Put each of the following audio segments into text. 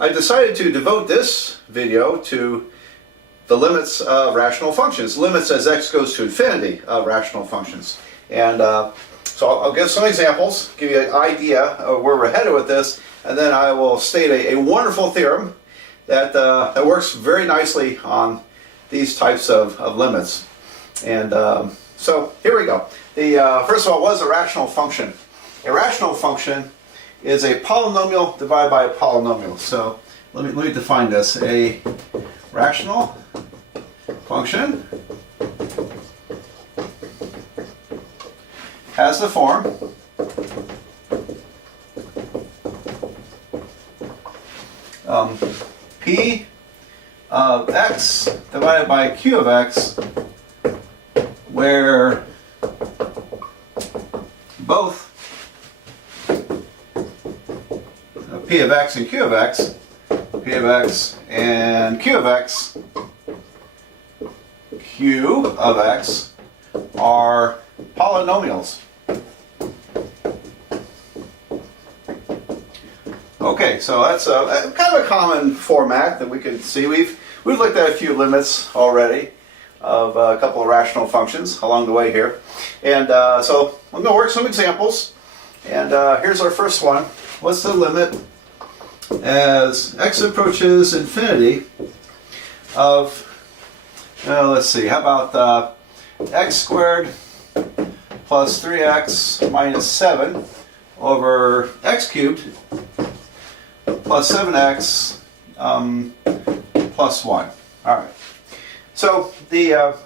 I decided to devote this video to the limits of rational functions, limits as x goes to infinity of rational functions. And so I'll give some examples, give you an idea of where we're headed with this, and then I will state a wonderful theorem that, that works very nicely on these types of limits. And so here we go. First of all, what is a rational function? A rational function is a polynomial divided by a polynomial. So let me define this. A rational function has the form p of x divided by q of x, where both p of x and q of x, p of x and q of x, q of x are polynomials. Okay, so that's kind of a common format that we can see. We've looked at a few limits already of a couple of rational functions along the way here. And so I'm going to work some examples. And here's our first one. What's the limit as x approaches infinity of, let's see, how about x squared plus 3x minus 7 over x cubed plus 7x plus 1. All right. So the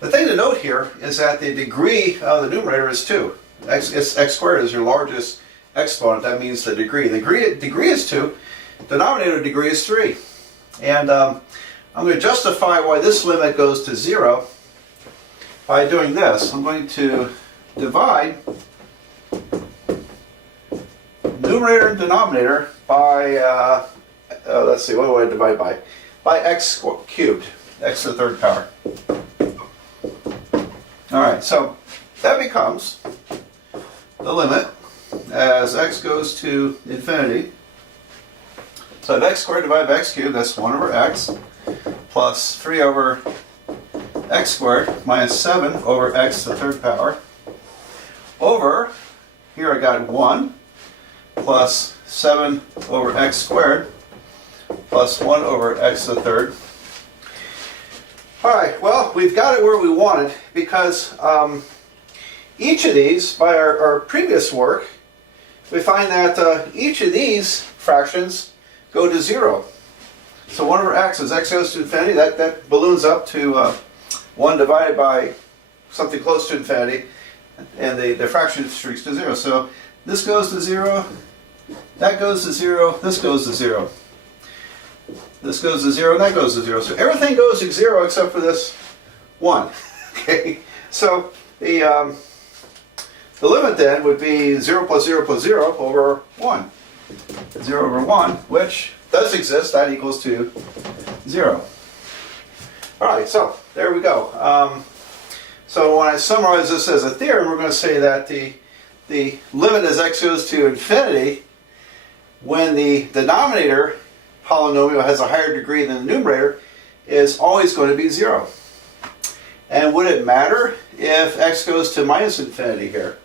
thing to note here is that the degree of the numerator is 2. X squared is your largest exponent. That means the degree. The degree is 2. Denominator degree is 3. And I'm going to justify why this limit goes to 0 by doing this. I'm going to divide numerator and denominator by, let's see, what do I divide by? By x cubed, x to the third power. Alright, so that becomes the limit as x goes to infinity. So I have x squared divided by x cubed, that's 1 over x, plus 3 over x squared minus 7 over x to the third power, over, here I got 1 plus 7 over x squared plus 1 over x to the third. Alright, well, we've got it where we want it because each of these, by our previous work, we find that each of these fractions go to 0. So 1 over x, as x goes to infinity, that balloons up to 1 divided by something close to infinity, and the fraction streaks to 0. So this goes to 0, that goes to 0, this goes to 0. This goes to 0, and that goes to 0. So everything goes to 0 except for this 1. Okay, so the limit then would be 0 plus 0 plus 0 over 1. 0 over 1, which does exist, that equals to 0. Alright, so there we go. So when I summarize this as a theorem, we're going to say that the limit as x goes to infinity, when the denominator polynomial has a higher degree than the numerator, is always going to be 0. And would it matter if x goes to minus infinity here?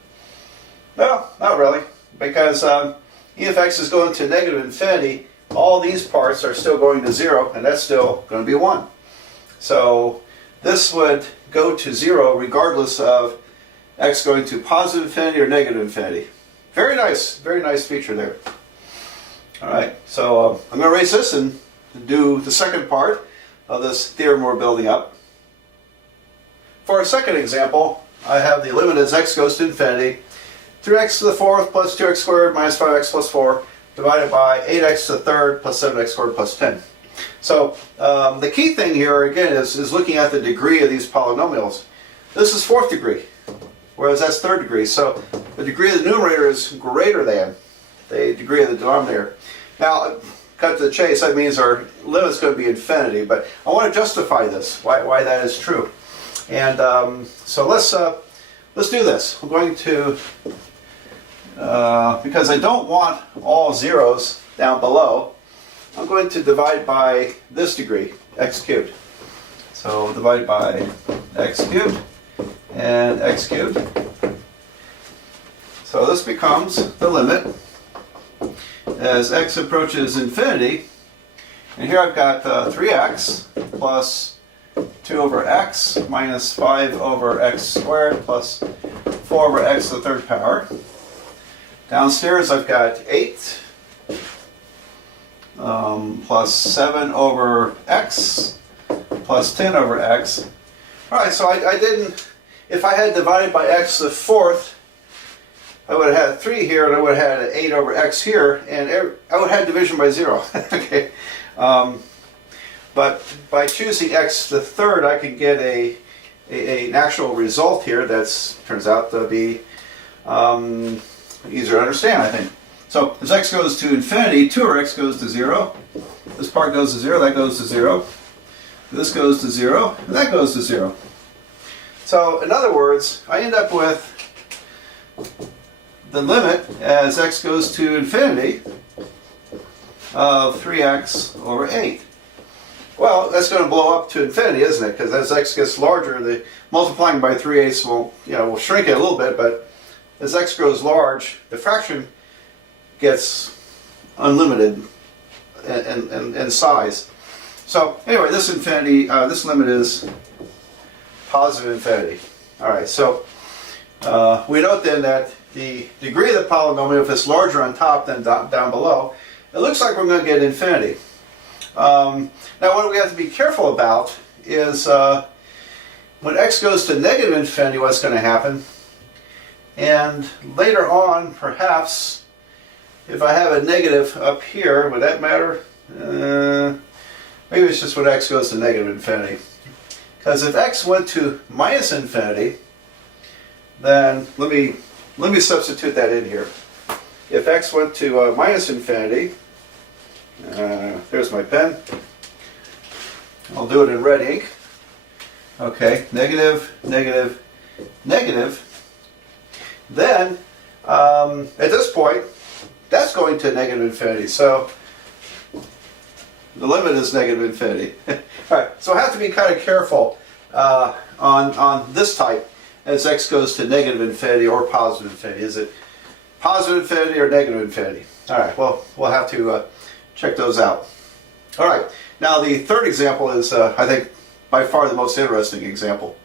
No, not really, because if x is going to negative infinity, all these parts are still going to 0, and that's still going to be 1. So this would go to 0 regardless of x going to positive infinity or negative infinity. Very nice feature there. Alright, so I'm going to erase this and do the second part of this theorem we're building up. For our second example, I have the limit as x goes to infinity, 3x to the fourth plus 2x squared minus 5x plus 4 divided by 8x to the third plus 7x squared plus 10. So the key thing here again is looking at the degree of these polynomials. This is fourth degree, whereas that's third degree. So the degree of the numerator is greater than the degree of the denominator. Now, cut to the chase, that means our limit's going to be infinity, but I want to justify this, why that is true. And so let's do this. I'm going to, because I don't want all zeros down below, I'm going to divide by this degree, x cubed. So divide by x cubed and x cubed. So this becomes the limit as x approaches infinity. And here I've got 3x plus 2 over x minus 5 over x squared plus 4 over x to the third power. Downstairs I've got 8 plus 7 over x plus 10 over x. Alright, so I didn't, if I had divided by x to the fourth, I would have had 3 here and I would have had 8 over x here, and I would have had division by 0. Okay. But by choosing x to the third, I could get an actual result here that turns out to be easier to understand, I think. So as x goes to infinity, 2 over x goes to 0. This part goes to 0, that goes to 0. This goes to 0, and that goes to 0. So in other words, I end up with the limit as x goes to infinity of 3x over 8. Well, that's going to blow up to infinity, isn't it? Because as x gets larger, the multiplying by 3/8 will shrink it a little bit, but as x grows large, the fraction gets unlimited in size. So anyway, this limit is positive infinity. All right, so we note then that the degree of the polynomial, if it's larger on top than down below, it looks like we're going to get infinity. Now what we have to be careful about is when x goes to negative infinity, what's going to happen. And later on, perhaps, if I have a negative up here, would that matter? Maybe it's just when x goes to negative infinity. Because if x went to minus infinity, then let me substitute that in here. If x went to minus infinity, there's my pen. I'll do it in red ink. Okay, negative, negative, negative. Then, at this point, that's going to negative infinity. So the limit is negative infinity. All right, so I have to be kind of careful on this type as x goes to negative infinity or positive infinity. Is it positive infinity or negative infinity? All right, well, we'll have to check those out. All right, now the third example is, I think, by far the most interesting example.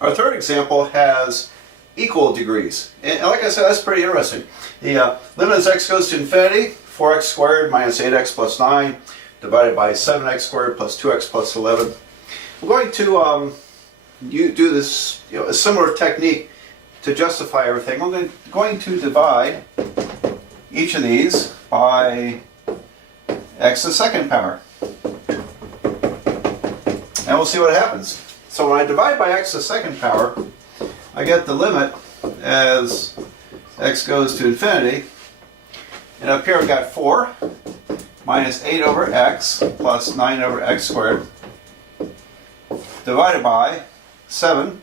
Our third example has equal degrees. And like I said, that's pretty interesting. The limit as x goes to infinity, 4x squared minus 8x plus 9, divided by 7x squared plus 2x plus 11. We're going to do this, a similar technique to justify everything. I'm going to divide each of these by x to the second power. And we'll see what happens. So when I divide by x to the second power, I get the limit as x goes to infinity. And up here I've got 4 minus 8 over x plus 9 over x squared divided by 7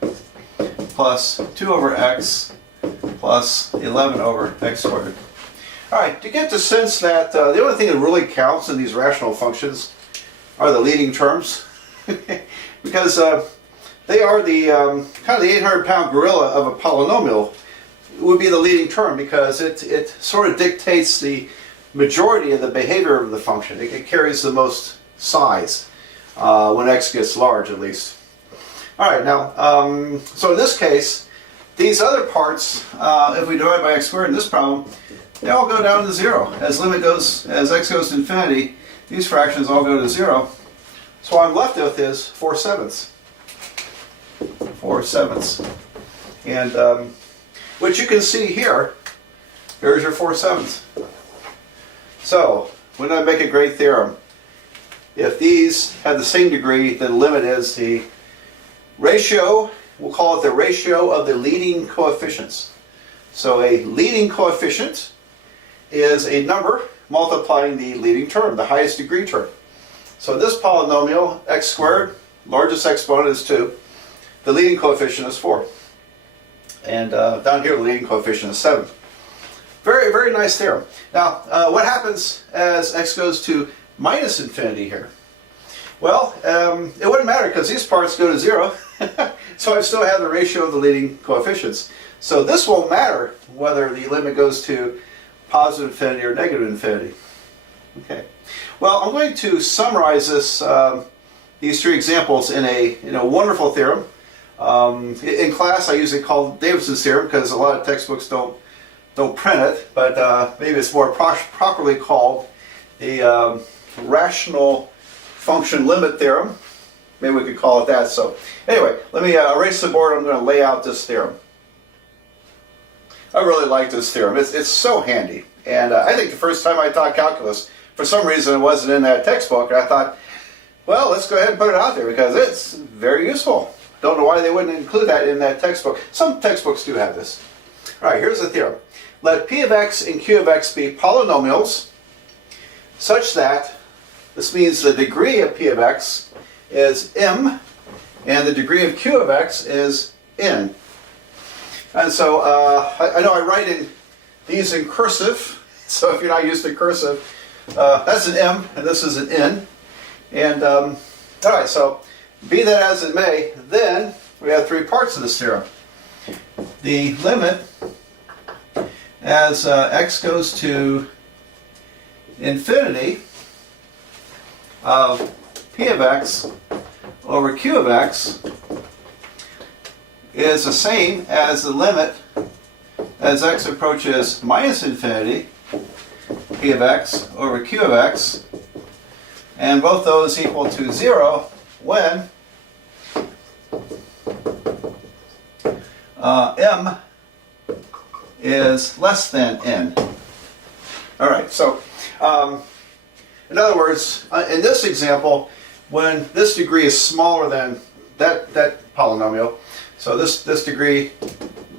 plus 2 over x plus 11 over x squared. Alright, to get the sense that the only thing that really counts in these rational functions are the leading terms. Because they are the kind of the 800-pound gorilla of a polynomial. It would be the leading term because it sort of dictates the majority of the behavior of the function. It carries the most size when x gets large, at least. Alright, now, so in this case, these other parts, if we divide by x squared in this problem, they all go down to 0. As x goes to infinity, these fractions all go to 0. So what I'm left with is 4/7. 4/7. And what you can see here, here's your 4/7. So, wouldn't that make a great theorem? If these have the same degree, then the limit is the ratio, we'll call it the ratio of the leading coefficients. So a leading coefficient is a number multiplying the leading term, the highest degree term. So this polynomial, x squared, largest exponent is 2. The leading coefficient is 4. And down here the leading coefficient is 7. Very, very nice theorem. Now, what happens as x goes to minus infinity here? Well, it wouldn't matter because these parts go to 0, so I still have the ratio of the leading coefficients. So this won't matter whether the limit goes to positive infinity or negative infinity. Okay. Well, I'm going to summarize this, these three examples in a wonderful theorem. In class, I usually call it Davidson's theorem because a lot of textbooks don't print it, but maybe it's more properly called the rational function limit theorem. Maybe we could call it that. So anyway, let me erase the board. I'm going to lay out this theorem. I really like this theorem. It's so handy. And I think the first time I taught calculus, for some reason it wasn't in that textbook, and I thought, well, let's go ahead and put it out there because it's very useful. Don't know why they wouldn't include that in that textbook. Some textbooks do have this. All right, here's the theorem. Let p of x and q of x be polynomials such that, this means the degree of p of x is m and the degree of q of x is n. And so I know I write these in cursive, so if you're not used to cursive, that's an m and this is an n. And all right, so be that as it may, then we have three parts of this theorem. The limit as x goes to infinity of p of x over q of x is the same as the limit as x approaches minus infinity, p of x over q of x, and both those equal to 0 when m is less than n. All right, so in other words, in this example, when this degree is smaller than that polynomial, so this degree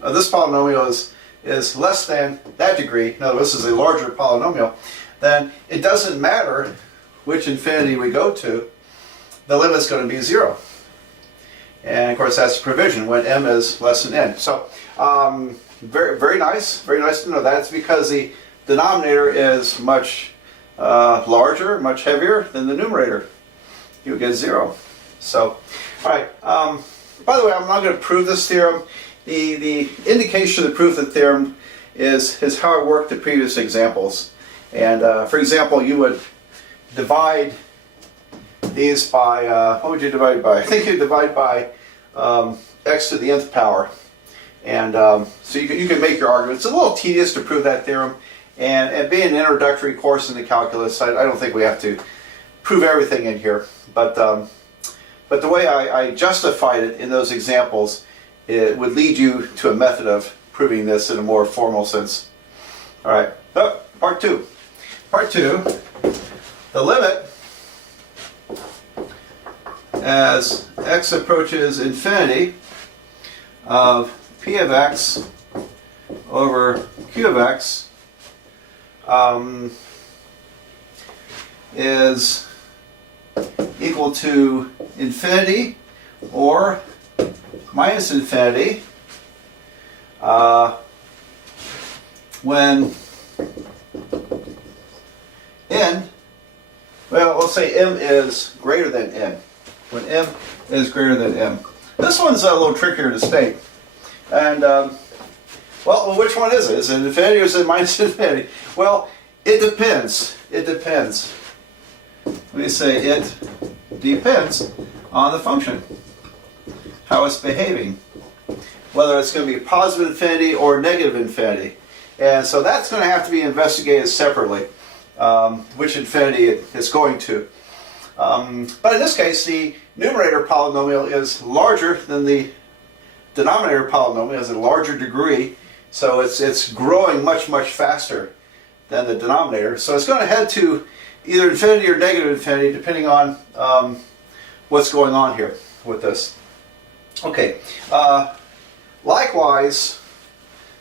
of this polynomial is less than that degree, in other words, this is a larger polynomial, then it doesn't matter which infinity we go to, the limit's going to be 0. And of course that's the provision when m is less than n. So very, very nice to know that. It's because the denominator is much larger, much heavier than the numerator. You get 0. So, all right. By the way, I'm not going to prove this theorem. The indication of the proof of the theorem is how I worked the previous examples. And for example, you would divide these by, what would you divide by? I think you divide by x to the nth power. And so you can make your argument. It's a little tedious to prove that theorem. And being an introductory course in the calculus, I don't think we have to prove everything in here. But the way I justified it in those examples, it would lead you to a method of proving this in a more formal sense. All right, part 2. Part 2, the limit as x approaches infinity of p of x over q of x is equal to infinity or minus infinity when n, well, let's say m is greater than n. When m is greater than m. This one's a little trickier to state. And, well, which one is it? Is it infinity or is it minus infinity? Well, it depends. It depends. Let me say it depends on the function, how it's behaving, whether it's going to be positive infinity or negative infinity. And so that's going to have to be investigated separately, which infinity it's going to. But in this case, the numerator polynomial is larger than the denominator polynomial, has a larger degree, so it's growing much faster than the denominator. So it's going to head to either infinity or negative infinity, depending on what's going on here with this. Okay. Likewise,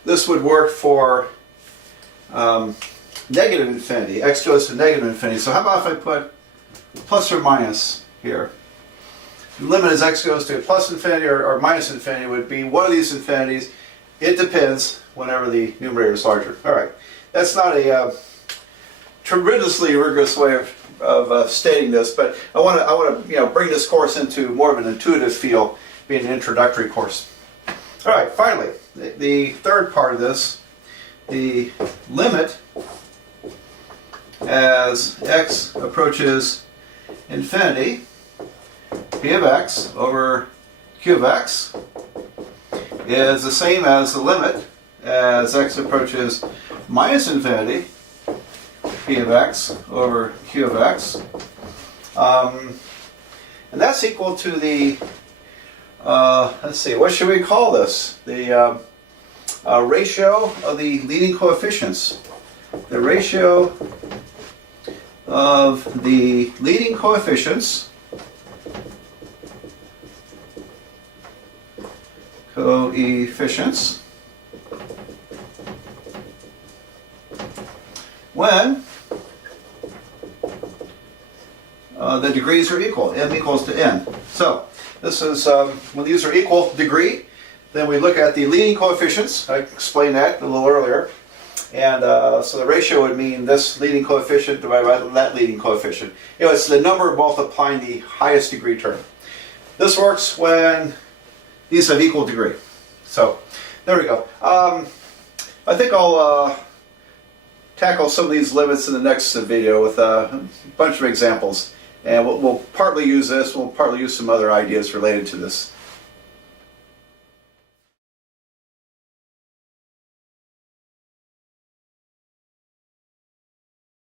this would work for negative infinity. X goes to negative infinity. So how about if I put plus or minus here? The limit as x goes to plus infinity or minus infinity would be one of these infinities It depends whenever the numerator is larger. All right, that's not a tremendously rigorous way of stating this, but I want to bring this course into more of an intuitive feel, being an introductory course. All right, finally, the third part of this, the limit as x approaches infinity, p of x over q of x is the same as the limit as x approaches minus infinity, p of x over q of x. And that's equal to the, let's see, what should we call this? The ratio of the leading coefficients. The ratio of the leading coefficients when the degrees are equal, m equals to n. So this is when these are equal degree, then we look at the leading coefficients. I explained that a little earlier. And so the ratio would mean this leading coefficient divided by that leading coefficient. It's the number multiplying the highest degree term. This works when these have equal degree. So there we go. I think I'll tackle some of these limits in the next video with a bunch of examples. And we'll partly use this, we'll partly use some other ideas related to this.